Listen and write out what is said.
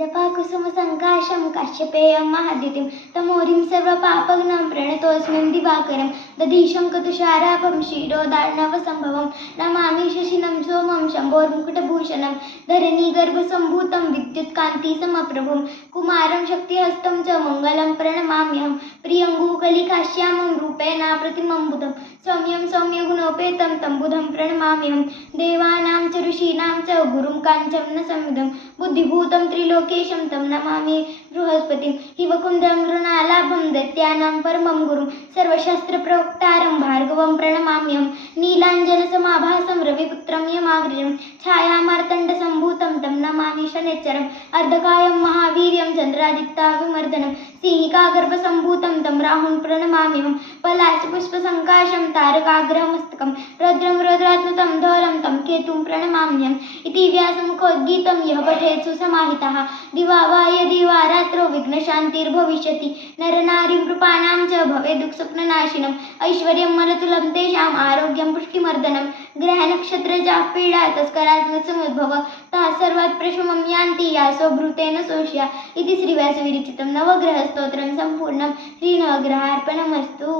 जपाकुसुमसङ्काशं काश्यपेयं महाद्युतिं तमोरिं सर्वपापघ्नं प्रणतोऽस्मिं दिवाकरं दधीशङ्कतुषाराभं क्षीरोदार्णवसम्भवं नमामि शशिनं सोमं शम्भोर्मुकुटभूषणं धरणीगर्भसम्भूतं विद्युत्कान्तिसमप्रभुं कुमारं शक्तिहस्तं च मङ्गलं प्रणमाम्यहं प्रियङ्गुकलिकाश्यामं रूपेण प्रतिमं बुधं सौम्यं सौम्यगुणोपेतं तं बुधं प्रणमाम्यहं देवानां च ऋषीणां च गुरुं काञ्चनसंयुधं बुद्धिभूतं त्रिलोकेशं तं नमामि बृहस्पतिं हिवकुन्दं नृणालाभं दैत्यानां परमं गुरुं सर्वशास्त्रप्रोक्तारं भार्गवं प्रणमाम्यहं नीलाञ्जनसमाभासं रविपुत्रं यमाग्रजं छायामार्तण्डसम्भूतं तं नमामि शनैश्चरम् अर्धकायं महावीर्यं चन्द्रादित्याभिमर्दनं सिंहिकागर्भसम्भूतं तं राहुं प्रणमाम्यहं पलाशपुष्पसङ्काशं तारकाग्रहमस्तकं रौद्रं रौद्रात्मकं धौलं तं केतुं प्रणमाम्यहम् इति व्यासमुखोद्गीतं यः पठेत् सुसमाहितः दिवा वा यदि वा रात्रौ विघ्नशान्तिर्भविष्यति नरनारीं नृपाणां च भवेदुःखस्वप्ननाशिनम् ऐश्वर्यं मलतुलं तेषाम् आरोग्यं पुष्टिमर्दनं ग्रहनक्षत्रजाः पीडा तस्करात्मसमुद्भव ताः सर्वात् प्रशमं यान्ति यासो भृतेन सोष्या इति श्रीव्यासविरचितं नवग्रहस्तोत्रं सम्पूर्णं श्रीनवग्रहार्पणमस्तु।